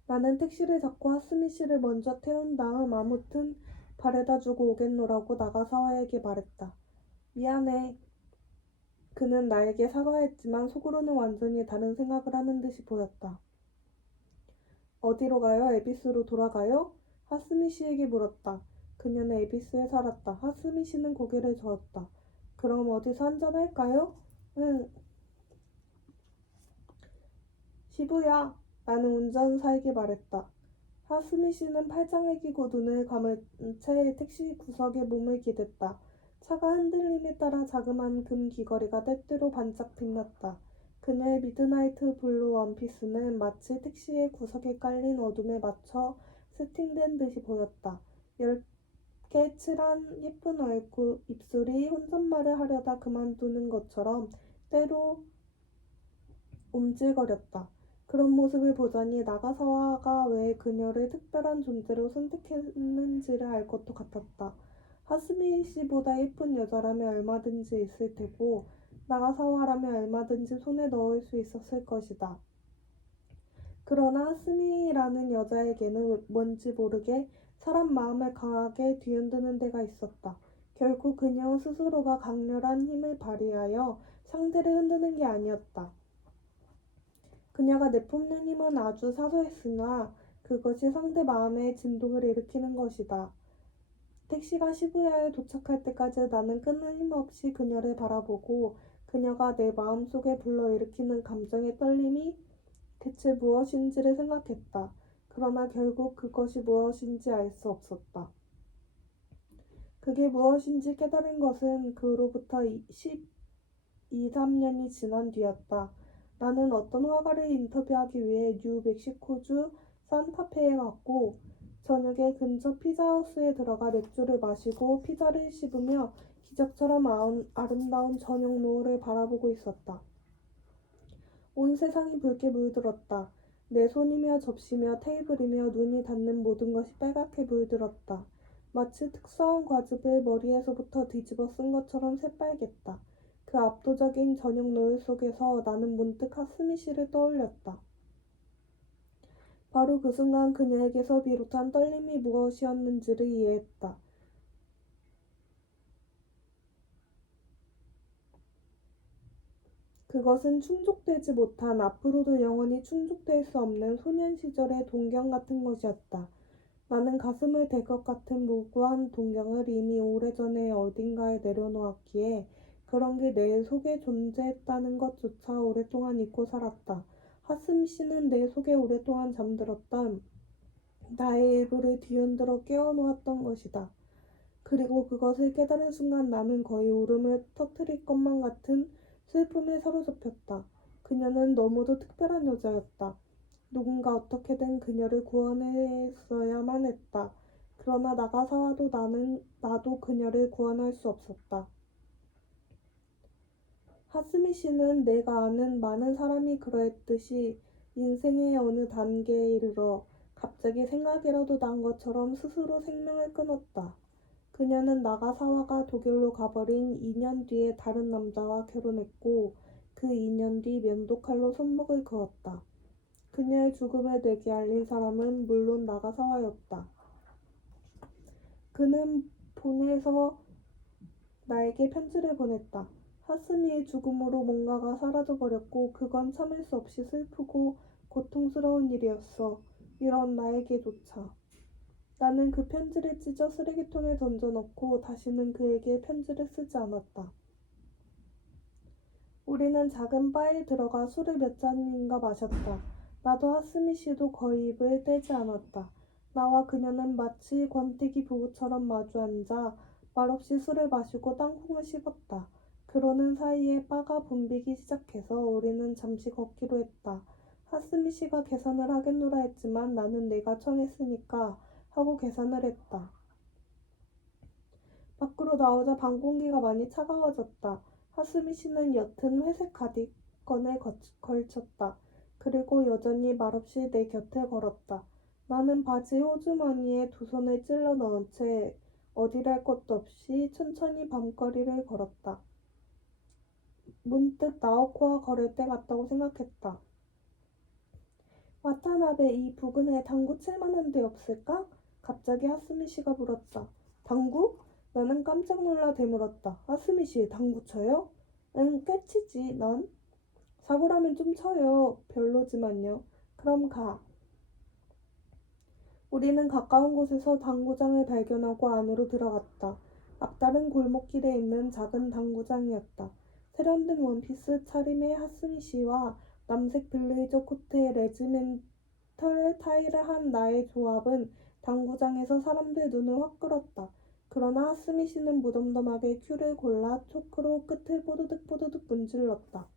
나는 택시를 잡고 하스미 씨를 먼저 태운 다음 아무튼 바래다 주고 오겠노라고 나가사와에게 말했다. 미안해. 그는 나에게 사과했지만 속으로는 완전히 다른 생각을 하는 듯이 보였다. 어디로 가요? 에비스로 돌아가요? 하스미 씨에게 물었다. 그녀는 에비스에 살았다. 하스미 씨는 고개를 저었다. 그럼 어디서 한잔할까요? 응. 시부야, 나는 운전사에게 말했다. 하스미 씨는 팔짱을 끼고 눈을 감은 채 택시 구석에 몸을 기댔다. 차가 흔들림에 따라 자그마한 금 귀걸이가 때때로 반짝 빛났다. 그녀의 미드나이트 블루 원피스는 마치 택시의 구석에 깔린 어둠에 맞춰 세팅된 듯이 보였다. 얇게 칠한 예쁜 얼굴, 입술이 혼잣말을 하려다 그만두는 것처럼 때로 움찔거렸다. 그런 모습을 보자니 나가사와가 왜 그녀를 특별한 존재로 선택했는지를 알 것도 같았다. 하스미 씨보다 예쁜 여자라면 얼마든지 있을 테고 나가사와라면 얼마든지 손에 넣을 수 있었을 것이다. 그러나 하스미라는 여자에게는 뭔지 모르게 사람 마음을 강하게 뒤흔드는 데가 있었다. 결국 그녀 스스로가 강렬한 힘을 발휘하여 상대를 흔드는 게 아니었다. 그녀가 내뿜는 힘은 아주 사소했으나 그것이 상대 마음에 진동을 일으키는 것이다. 택시가 시부야에 도착할 때까지 나는 끊임없이 그녀를 바라보고 그녀가 내 마음속에 불러일으키는 감정의 떨림이 대체 무엇인지를 생각했다. 그러나 결국 그것이 무엇인지 알 수 없었다. 그게 무엇인지 깨달은 것은 그로부터 3년이 지난 뒤였다. 나는 어떤 화가를 인터뷰하기 위해 뉴멕시코주 산타페에 갔고 저녁에 근처 피자하우스에 들어가 맥주를 마시고 피자를 씹으며 기적처럼 아름다운 저녁 노을을 바라보고 있었다. 온 세상이 붉게 물들었다. 내 손이며 접시며 테이블이며 눈이 닿는 모든 것이 빨갛게 물들었다. 마치 특수한 과즙을 머리에서부터 뒤집어 쓴 것처럼 새빨갰다. 그 압도적인 저녁 노을 속에서 나는 문득 하스미 씨를 떠올렸다. 바로 그 순간 그녀에게서 비롯한 떨림이 무엇이었는지를 이해했다. 그것은 충족되지 못한, 앞으로도 영원히 충족될 수 없는 소년 시절의 동경 같은 것이었다. 나는 가슴을 댈 것 같은 무구한 동경을 이미 오래전에 어딘가에 내려놓았기에 그런 게 내 속에 존재했다는 것조차 오랫동안 잊고 살았다. 하스미 씨는 내 속에 오랫동안 잠들었던 나의 일부를 뒤흔들어 깨워놓았던 것이다. 그리고 그것을 깨달은 순간 나는 거의 울음을 터뜨릴 것만 같은 슬픔에 사로잡혔다. 그녀는 너무도 특별한 여자였다. 누군가 어떻게든 그녀를 구원했어야만 했다. 그러나 나가사와도 나도 그녀를 구원할 수 없었다. 하스미 씨는 내가 아는 많은 사람이 그러했듯이 인생의 어느 단계에 이르러 갑자기 생각이라도 난 것처럼 스스로 생명을 끊었다. 그녀는 나가사와가 독일로 가버린 2년 뒤에 다른 남자와 결혼했고 그 2년 뒤 면도칼로 손목을 그었다. 그녀의 죽음을 내게 알린 사람은 물론 나가사와였다. 그는 폰에서 나에게 편지를 보냈다. 하스미의 죽음으로 뭔가가 사라져버렸고 그건 참을 수 없이 슬프고 고통스러운 일이었어. 이런 나에게조차. 나는 그 편지를 찢어 쓰레기통에 던져넣고 다시는 그에게 편지를 쓰지 않았다. 우리는 작은 바에 들어가 술을 몇 잔인가 마셨다. 나도 하스미 씨도 거의 입을 떼지 않았다. 나와 그녀는 마치 권태기 부부처럼 마주 앉아 말없이 술을 마시고 땅콩을 씹었다. 그러는 사이에 바가 붐비기 시작해서 우리는 잠시 걷기로 했다. 하스미 씨가 계산을 하겠노라 했지만 나는 내가 청했으니까 하고 계산을 했다. 밖으로 나오자 방 공기가 많이 차가워졌다. 하스미 씨는 옅은 회색 가디건을 걸쳤다. 그리고 여전히 말없이 내 곁에 걸었다. 나는 바지 호주머니에 두 손을 찔러 넣은 채 어디랄 것도 없이 천천히 밤거리를 걸었다. 문득 나오코와 걸을 때 같다고 생각했다. 와타나베, 이 부근에 당구 칠 만한 데 없을까? 갑자기 하스미 씨가 물었다. 당구? 나는 깜짝 놀라 되물었다. 하스미 씨, 당구 쳐요? 응, 꽤 치지. 넌? 사고라면 좀 쳐요. 별로지만요. 그럼 가. 우리는 가까운 곳에서 당구장을 발견하고 안으로 들어갔다. 앞다른 골목길에 있는 작은 당구장이었다. 세련된 원피스 차림의 하스미 씨와 남색 블레이저 코트에 레지멘털 타이를 한 나의 조합은 당구장에서 사람들 눈을 확 끌었다. 그러나 하스미씨는 무덤덤하게 큐를 골라 초크로 끝을 뽀드득 문질렀다.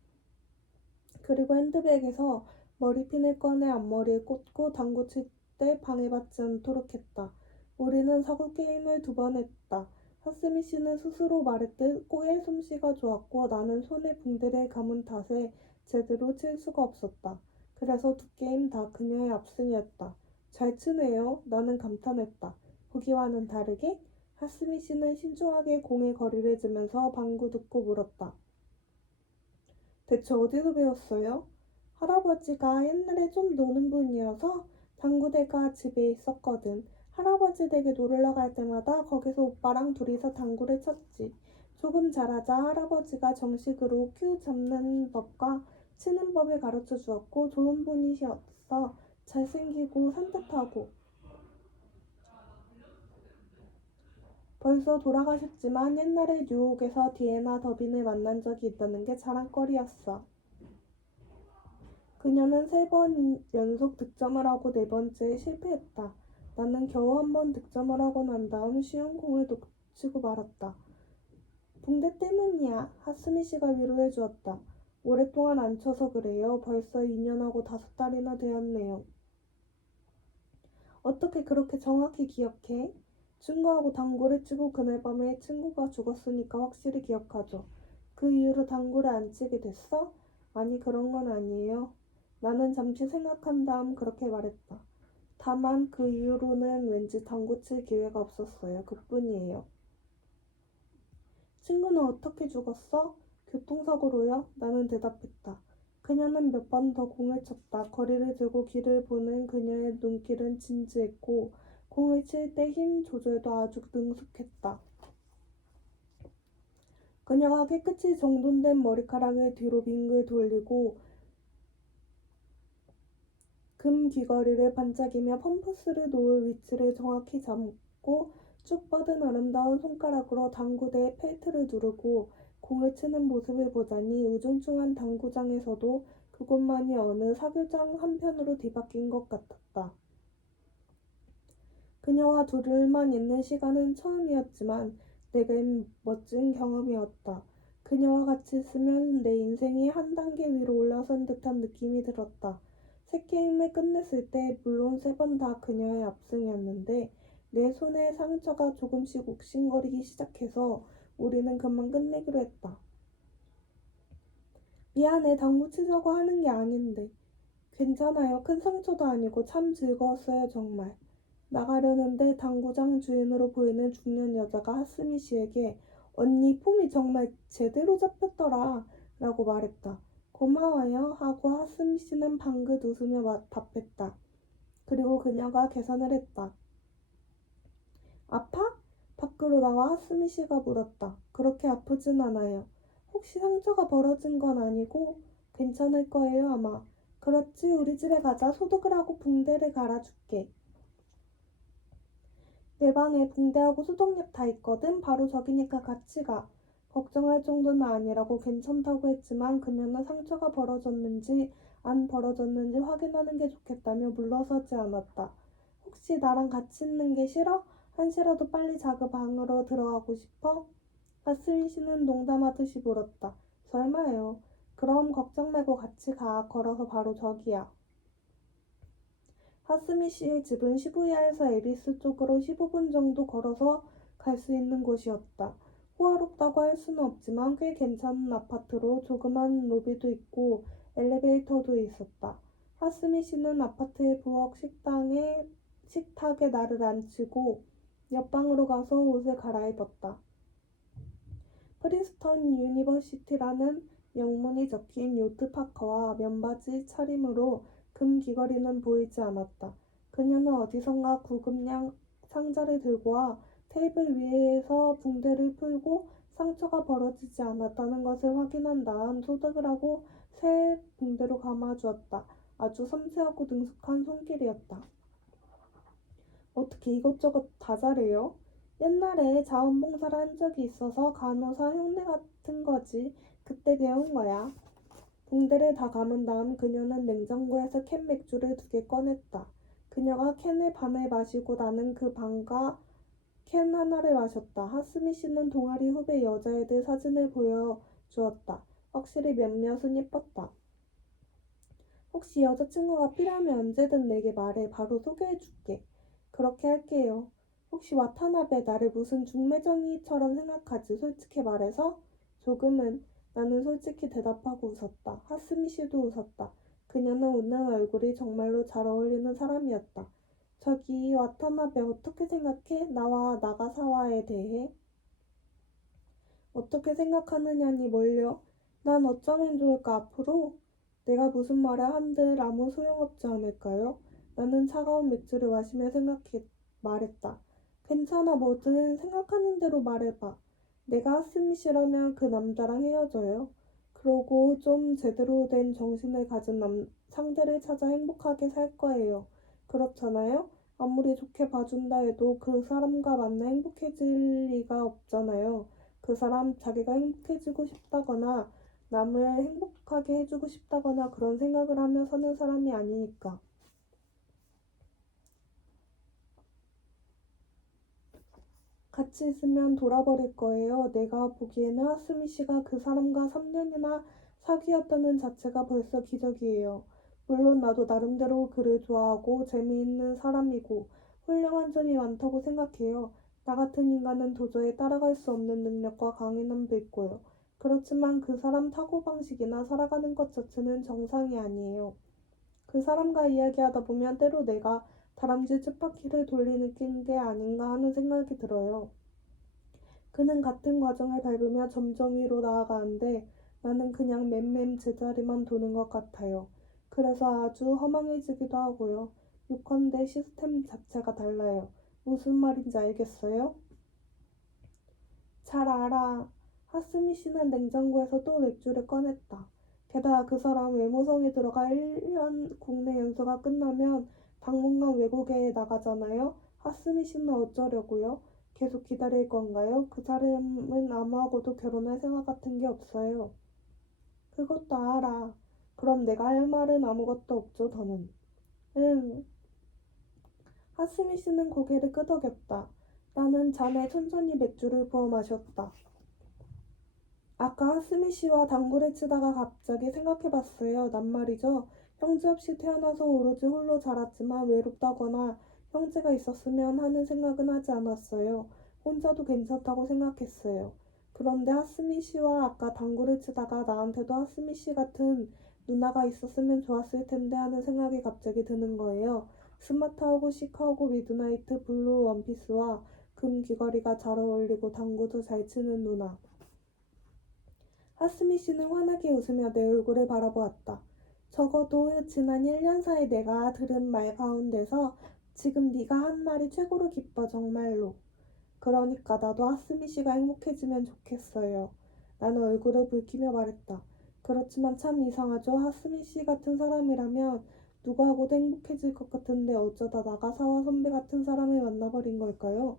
그리고 핸드백에서 머리핀을 꺼내 앞머리에 꽂고 당구 칠 때 방해받지 않도록 했다. 우리는 사구 게임을 2번 했다. 하스미 씨는 스스로 말했듯 꼬의 솜씨가 좋았고 나는 손에 붕대를 감은 탓에 제대로 칠 수가 없었다. 그래서 2게임 다 그녀의 압승이었다. 잘 치네요. 나는 감탄했다. 보기와는 다르게 하스미 씨는 신중하게 공의 거리를 재면서 방구 듣고 물었다. 대체 어디서 배웠어요? 할아버지가 옛날에 좀 노는 분이어서 당구대가 집에 있었거든. 할아버지 댁에 놀러 갈 때마다 거기서 오빠랑 둘이서 당구를 쳤지. 조금 자라자 할아버지가 정식으로 큐 잡는 법과 치는 법을 가르쳐 주었고 좋은 분이셨어. 잘생기고 산뜻하고. 벌써 돌아가셨지만 옛날에 뉴욕에서 디애나 더빈을 만난 적이 있다는 게 자랑거리였어. 그녀는 3번 연속 득점을 하고 4번째에 실패했다. 나는 겨우 1번 득점을 하고 난 다음 쉬운 공을 놓치고 말았다. 붕대 때문이야. 하스미 씨가 위로해 주었다. 오랫동안 안 쳐서 그래요. 벌써 2년하고 5달이나 되었네요. 어떻게 그렇게 정확히 기억해? 친구하고 당구를 치고 그날 밤에 친구가 죽었으니까 확실히 기억하죠. 그 이후로 당구를 안 치게 됐어? 아니, 그런 건 아니에요. 나는 잠시 생각한 다음 그렇게 말했다. 다만 그 이후로는 왠지 당구 칠 기회가 없었어요. 그뿐이에요. 친구는 어떻게 죽었어? 교통사고로요? 나는 대답했다. 그녀는 몇 번 더 공을 쳤다. 거리를 들고 길을 보는 그녀의 눈길은 진지했고 공을 칠 때 힘 조절도 아주 능숙했다. 그녀가 깨끗이 정돈된 머리카락을 뒤로 빙글 돌리고 금 귀걸이를 반짝이며 펌프스를 놓을 위치를 정확히 잡고 쭉 뻗은 아름다운 손가락으로 당구대의 펠트를 누르고 공을 치는 모습을 보자니 우중충한 당구장에서도 그곳만이 어느 사교장 한편으로 뒤바뀐 것 같았다. 그녀와 둘만 있는 시간은 처음이었지만 내겐 멋진 경험이었다. 그녀와 같이 있으면 내 인생이 한 단계 위로 올라선 듯한 느낌이 들었다. 3게임을 끝냈을 때 물론 3번 다 그녀의 압승이었는데 내 손에 상처가 조금씩 욱신거리기 시작해서 우리는 그만 끝내기로 했다. 미안해, 당구 치자고 하는 게 아닌데. 괜찮아요. 큰 상처도 아니고 참 즐거웠어요, 정말. 나가려는데 당구장 주인으로 보이는 중년 여자가 하스미 씨에게 언니 폼이 정말 제대로 잡혔더라 라고 말했다. 고마워요 하고 하스미 씨는 방긋 웃으며 답했다. 그리고 그녀가 계산을 했다. 아파? 밖으로 나와 하스미 씨가 물었다. 그렇게 아프진 않아요. 혹시 상처가 벌어진 건 아니고? 괜찮을 거예요 아마. 그렇지, 우리 집에 가자. 소독을 하고 붕대를 갈아줄게. 내 방에 붕대하고 소독약 다 있거든. 바로 저기니까 같이 가. 걱정할 정도는 아니라고 괜찮다고 했지만 그녀는 상처가 벌어졌는지 안 벌어졌는지 확인하는 게 좋겠다며 물러서지 않았다. 혹시 나랑 같이 있는 게 싫어? 한시라도 빨리 자그 방으로 들어가고 싶어? 하스미 씨는 농담하듯이 물었다. 설마요. 그럼 걱정 말고 같이 가. 걸어서 바로 저기야. 하스미 씨의 집은 시부야에서 에비스 쪽으로 15분 정도 걸어서 갈 수 있는 곳이었다. 호화롭다고 할 수는 없지만 꽤 괜찮은 아파트로 조그만 로비도 있고 엘리베이터도 있었다. 하스미 씨는 아파트의 부엌 식탁에 나를 앉히고 옆방으로 가서 옷을 갈아입었다. 프린스턴 유니버시티라는 영문이 적힌 요트 파카와 면바지 차림으로 금 귀걸이는 보이지 않았다. 그녀는 어디선가 구급량 상자를 들고 와 테이블 위에서 붕대를 풀고 상처가 벌어지지 않았다는 것을 확인한 다음 소독을 하고 새 붕대로 감아주었다. 아주 섬세하고 능숙한 손길이었다. 어떻게 이것저것 다 잘해요? 옛날에 자원봉사를 한 적이 있어서 간호사 흉내 같은 거지. 그때 배운 거야. 붕대를 다 감은 다음 그녀는 냉장고에서 캔 맥주를 2개 꺼냈다. 그녀가 캔의 반을 마시고 나는 그 반과 캔 하나를 마셨다. 하스미 씨는 동아리 후배 여자애들 사진을 보여주었다. 확실히 몇몇은 예뻤다. 혹시 여자친구가 필요하면 언제든 내게 말해. 바로 소개해줄게. 그렇게 할게요. 혹시 와타나베 나를 무슨 중매정이처럼 생각하지? 솔직히 말해서? 조금은. 나는 솔직히 대답하고 웃었다. 하스미 씨도 웃었다. 그녀는 웃는 얼굴이 정말로 잘 어울리는 사람이었다. 저기 와타나베 어떻게 생각해? 나와 나가사와에 대해? 어떻게 생각하느냐니 뭘요? 난 어쩌면 좋을까 앞으로? 내가 무슨 말을 한들 아무 소용없지 않을까요? 나는 차가운 맥주를 마시며 말했다. 괜찮아, 뭐든 생각하는 대로 말해봐. 내가 하스미 씨라면 그 남자랑 헤어져요. 그러고 좀 제대로 된 정신을 가진 상대를 찾아 행복하게 살 거예요. 그렇잖아요? 아무리 좋게 봐준다 해도 그 사람과 만나 행복해질 리가 없잖아요. 그 사람 자기가 행복해지고 싶다거나 남을 행복하게 해주고 싶다거나 그런 생각을 하며 사는 사람이 아니니까. 같이 있으면 돌아버릴 거예요. 내가 보기에는 하스미 씨가 그 사람과 3년이나 사귀었다는 자체가 벌써 기적이에요. 물론 나도 나름대로 그를 좋아하고 재미있는 사람이고 훌륭한 점이 많다고 생각해요. 나 같은 인간은 도저히 따라갈 수 없는 능력과 강인함도 있고요. 그렇지만 그 사람 사고방식이나 살아가는 것 자체는 정상이 아니에요. 그 사람과 이야기하다 보면 때로 내가 다람쥐 쳇바퀴를 돌리는 게 아닌가 하는 생각이 들어요. 그는 같은 과정을 밟으며 점점 위로 나아가는데 나는 그냥 맴맴 제자리만 도는 것 같아요. 그래서 아주 허망해지기도 하고요. 요컨대 시스템 자체가 달라요. 무슨 말인지 알겠어요? 잘 알아. 하스미 씨는 냉장고에서 또 맥주를 꺼냈다. 게다가 그 사람 외무성에 들어가 1년 국내 연수가 끝나면 당분간 외국에 나가잖아요. 하스미 씨는 어쩌려고요? 계속 기다릴 건가요? 그 사람은 아무하고도 결혼할 생각 같은 게 없어요. 그것도 알아. 그럼 내가 할 말은 아무것도 없죠, 더는. 응. 하스미 씨는 고개를 끄덕였다. 나는 잔에 천천히 맥주를 부어 마셨다. 아까 하스미 씨와 당구를 치다가 갑자기 생각해봤어요. 난 말이죠. 형제 없이 태어나서 오로지 홀로 자랐지만 외롭다거나 형제가 있었으면 하는 생각은 하지 않았어요. 혼자도 괜찮다고 생각했어요. 그런데 하스미 씨와 아까 당구를 치다가 나한테도 하스미 씨 같은 누나가 있었으면 좋았을 텐데 하는 생각이 갑자기 드는 거예요. 스마트하고 시크하고 미드나이트 블루 원피스와 금 귀걸이가 잘 어울리고 당구도 잘 치는 누나. 하스미 씨는 환하게 웃으며 내 얼굴을 바라보았다. 적어도 지난 1년 사이 내가 들은 말 가운데서 지금 네가 한 말이 최고로 기뻐 정말로. 그러니까 나도 하스미 씨가 행복해지면 좋겠어요. 나는 얼굴을 붉히며 말했다. 그렇지만 참 이상하죠. 하스미 씨 같은 사람이라면 누구하고도 행복해질 것 같은데 어쩌다 나가사와 선배 같은 사람을 만나버린 걸까요?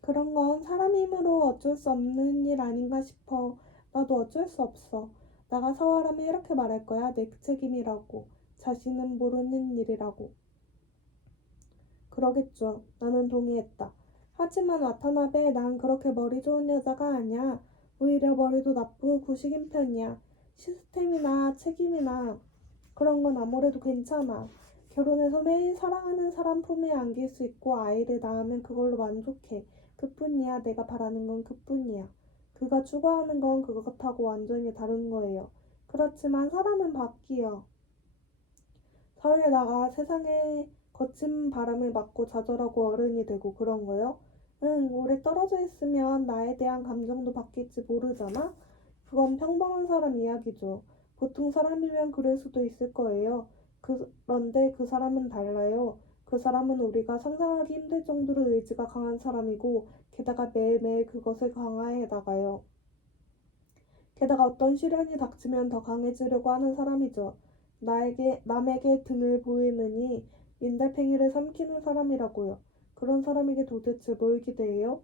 그런 건 사람 힘으로 어쩔 수 없는 일 아닌가 싶어. 나도 어쩔 수 없어. 나가 사와라면 이렇게 말할 거야. 내 책임이라고. 자신은 모르는 일이라고. 그러겠죠. 나는 동의했다. 하지만 와타나베, 난 그렇게 머리 좋은 여자가 아니야. 오히려 머리도 나쁘고 구식인 편이야. 시스템이나 책임이나 그런 건 아무래도 괜찮아. 결혼해서 매일 사랑하는 사람 품에 안길 수 있고 아이를 낳으면 그걸로 만족해. 그뿐이야. 내가 바라는 건 그뿐이야. 그가 추구하는 건 그것하고 완전히 다른 거예요. 그렇지만 사람은 바뀌어. 사회에 나가 세상에 거친 바람을 맞고 좌절하고 어른이 되고 그런 거요? 응, 오래 떨어져 있으면 나에 대한 감정도 바뀔지 모르잖아? 그건 평범한 사람 이야기죠. 보통 사람이면 그럴 수도 있을 거예요. 그런데 그 사람은 달라요. 그 사람은 우리가 상상하기 힘들 정도로 의지가 강한 사람이고, 게다가 매일매일 그것을 강화해 나가요. 게다가 어떤 시련이 닥치면 더 강해지려고 하는 사람이죠. 남에게 등을 보이느니 민달팽이를 삼키는 사람이라고요. 그런 사람에게 도대체 뭘 기대해요?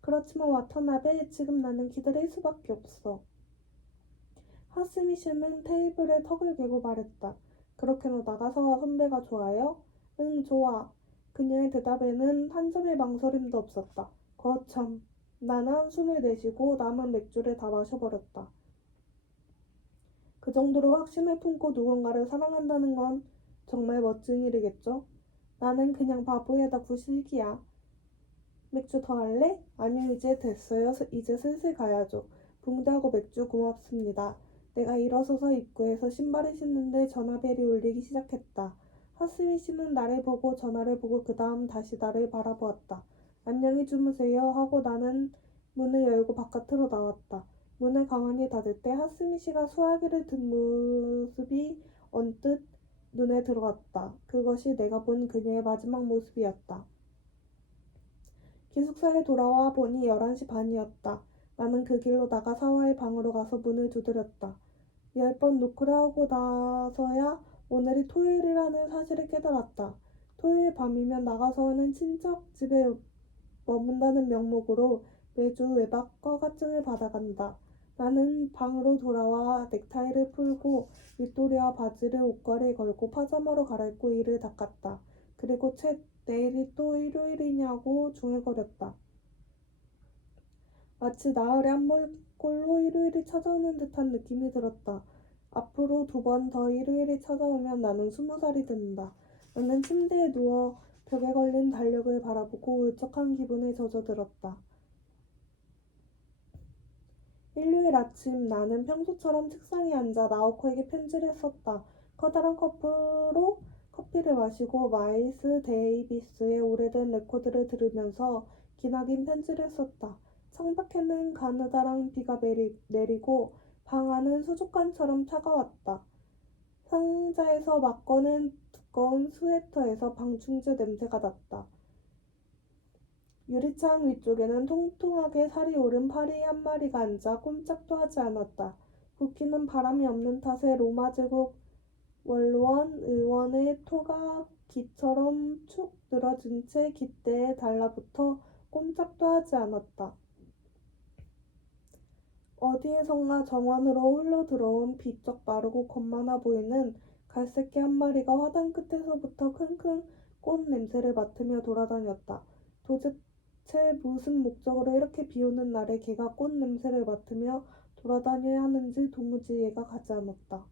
그렇지만 와타나베, 지금 나는 기다릴 수밖에 없어. 하스미씨는 테이블에 턱을 개고 말했다. 그렇게나 나가사와 선배가 좋아요? 응, 좋아. 그녀의 대답에는 한 점의 망설임도 없었다. 거참. 나는 한숨을 내쉬고 남은 맥주를 다 마셔버렸다. 그 정도로 확신을 품고 누군가를 사랑한다는 건 정말 멋진 일이겠죠? 나는 그냥 바보에다 구실기야. 맥주 더 할래? 아니요, 이제 됐어요. 이제 슬슬 가야죠. 붕대하고 맥주 고맙습니다. 내가 일어서서 입구에서 신발을 신는데 전화벨이 울리기 시작했다. 하스미 씨는 나를 보고 전화를 보고 그 다음 다시 나를 바라보았다. 안녕히 주무세요 하고 나는 문을 열고 바깥으로 나왔다. 문을 가만히 닫을 때 하스미 씨가 수화기를 든 모습이 언뜻 눈에 들어왔다. 그것이 내가 본 그녀의 마지막 모습이었다. 기숙사에 돌아와 보니 11시 반이었다. 나는 그 길로 나가사와의 방으로 가서 문을 두드렸다. 10번 노크를 하고 나서야 오늘이 토요일이라는 사실을 깨달았다. 토요일 밤이면 나가사와는 친척 집에 머문다는 명목으로 매주 외박 허가증을 받아간다. 나는 방으로 돌아와 넥타이를 풀고 윗도리와 바지를 옷걸이에 걸고 파자마로 갈아입고 이를 닦았다. 그리고 채 내일이 또 일요일이냐고 중얼거렸다. 마치 나흘에 한 번꼴로 일요일이 찾아오는 듯한 느낌이 들었다. 앞으로 2번 더 일요일이 찾아오면 나는 20살이 된다. 나는 침대에 누워 벽에 걸린 달력을 바라보고 울적한 기분에 젖어들었다. 일요일 아침 나는 평소처럼 책상에 앉아 나오코에게 편지를 썼다. 커다란 컵으로 커피를 마시고 마일스 데이비스의 오래된 레코드를 들으면서 기나긴 편지를 썼다. 창밖에는 가느다란 비가 내리고 방 안은 수족관처럼 차가웠다. 상자에서 막 꺼낸 두꺼운 스웨터에서 방충제 냄새가 났다. 유리창 위쪽에는 통통하게 살이 오른 파리 한 마리가 앉아 꼼짝도 하지 않았다. 부키는 바람이 없는 탓에 로마 제국 원로원 의원의 토가 기처럼 축 늘어진 채 깃대에 달라붙어 꼼짝도 하지 않았다. 어디에선가 정원으로 흘러들어온 비쩍 마르고 겁 많아 보이는 갈색개 한 마리가 화단 끝에서부터 킁킁 꽃 냄새를 맡으며 돌아다녔다. 도대체 무슨 목적으로 이렇게 비오는 날에 개가 꽃 냄새를 맡으며 돌아다녀야 하는지 도무지 이해가 가지 않았다.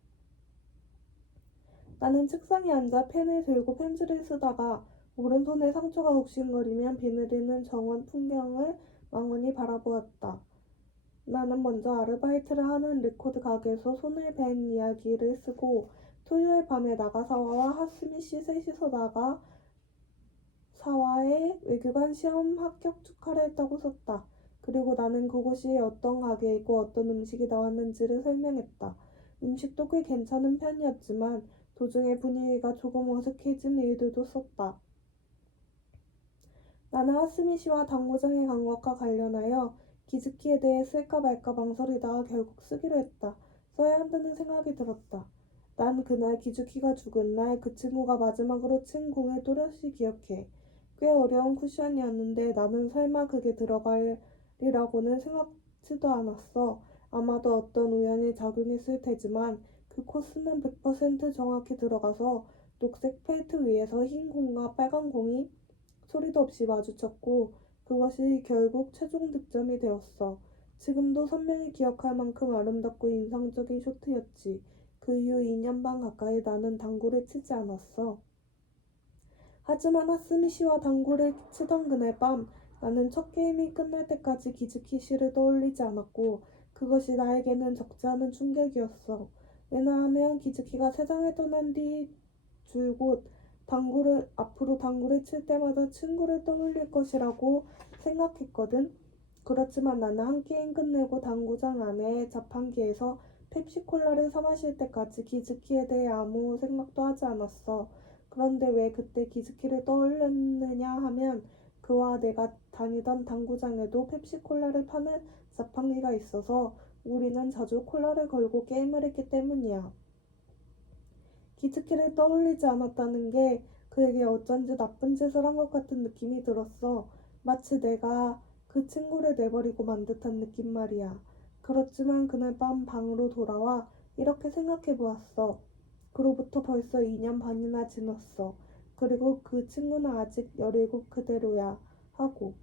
나는 책상에 앉아 펜을 들고 편지를 쓰다가 오른손에 상처가 욱신거리면 비 내리는 정원 풍경을 멍하니 바라보았다. 나는 먼저 아르바이트를 하는 레코드 가게에서 손을 벤 이야기를 쓰고 토요일 밤에 나가사와와 하스미 씨 셋이서 나가 사와의 외교관 시험 합격 축하를 했다고 썼다. 그리고 나는 그곳이 어떤 가게이고 어떤 음식이 나왔는지를 설명했다. 음식도 꽤 괜찮은 편이었지만 도중에 분위기가 조금 어색해진 일들도 썼다. 나는 하스미 씨와 당구장의 감각과 관련하여 기즈키에 대해 쓸까 말까 망설이다가 결국 쓰기로 했다. 써야 한다는 생각이 들었다. 난 그날 기즈키가 죽은 날 그 친구가 마지막으로 친 공을 또렷이 기억해. 꽤 어려운 쿠션이었는데 나는 설마 그게 들어갈리라고는 생각지도 않았어. 아마도 어떤 우연이 작용했을 테지만 그 코스는 100% 정확히 들어가서 녹색 펠트 위에서 흰 공과 빨간 공이 소리도 없이 마주쳤고 그것이 결국 최종 득점이 되었어. 지금도 선명히 기억할 만큼 아름답고 인상적인 쇼트였지. 그 이후 2년 반 가까이 나는 당구를 치지 않았어. 하지만 하스미 씨와 당구를 치던 그날 밤 나는 첫 게임이 끝날 때까지 기즈키 씨를 떠올리지 않았고 그것이 나에게는 적지 않은 충격이었어. 왜냐하면 기즈키가 세상을 떠난 뒤 줄곧 앞으로 당구를 칠 때마다 친구를 떠올릴 것이라고 생각했거든. 그렇지만 나는 한 게임 끝내고 당구장 안에 자판기에서 펩시콜라를 사 마실 때까지 기즈키에 대해 아무 생각도 하지 않았어. 그런데 왜 그때 기즈키를 떠올렸느냐 하면 그와 내가 다니던 당구장에도 펩시콜라를 파는 자판기가 있어서 우리는 자주 콜라를 걸고 게임을 했기 때문이야. 기츠키를 떠올리지 않았다는 게 그에게 어쩐지 나쁜 짓을 한 것 같은 느낌이 들었어. 마치 내가 그 친구를 내버리고 만 듯한 느낌 말이야. 그렇지만 그날 밤 방으로 돌아와 이렇게 생각해 보았어. 그로부터 벌써 2년 반이나 지났어. 그리고 그 친구는 아직 17 그대로야. 하고.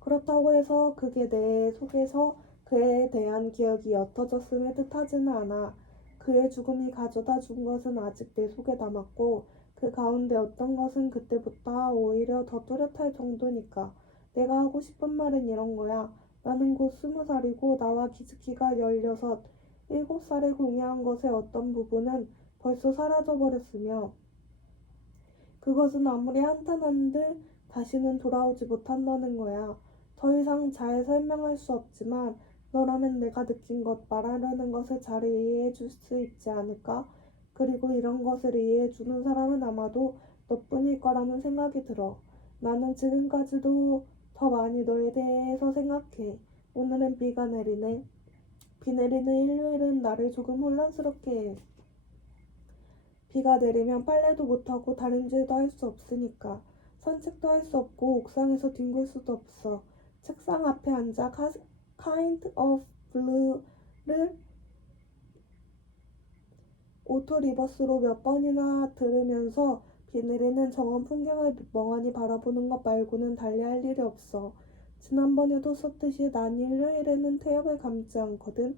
그렇다고 해서 그게 내 속에서 그에 대한 기억이 옅어졌음에 뜻하지는 않아. 그의 죽음이 가져다 준 것은 아직 내 속에 남았고 그 가운데 어떤 것은 그때보다 오히려 더 뚜렷할 정도니까. 내가 하고 싶은 말은 이런 거야. 나는 곧 20살이고 나와 기즈키가 16, 7살에 공유한 것의 어떤 부분은 벌써 사라져 버렸으며 그것은 아무리 한탄한들 다시는 돌아오지 못한다는 거야. 더 이상 잘 설명할 수 없지만 너라면 내가 느낀 것, 말하려는 것을 잘 이해해 줄 수 있지 않을까? 그리고 이런 것을 이해해 주는 사람은 아마도 너뿐일 거라는 생각이 들어. 나는 지금까지도 더 많이 너에 대해서 생각해. 오늘은 비가 내리네. 비 내리는 일요일은 나를 조금 혼란스럽게 해. 비가 내리면 빨래도 못하고 다림질도 할 수 없으니까. 산책도 할 수 없고 옥상에서 뒹굴 수도 없어. 책상 앞에 앉아 Kind of Blue를 오토 리버스로 몇 번이나 들으면서 비 내리는 정원 풍경을 멍하니 바라보는 것 말고는 달리 할 일이 없어. 지난번에도 썼듯이 난 일요일에는 태엽을 감지 않거든.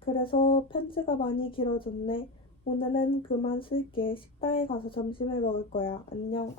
그래서 편지가 많이 길어졌네. 오늘은 그만 쓸게. 식당에 가서 점심을 먹을 거야. 안녕.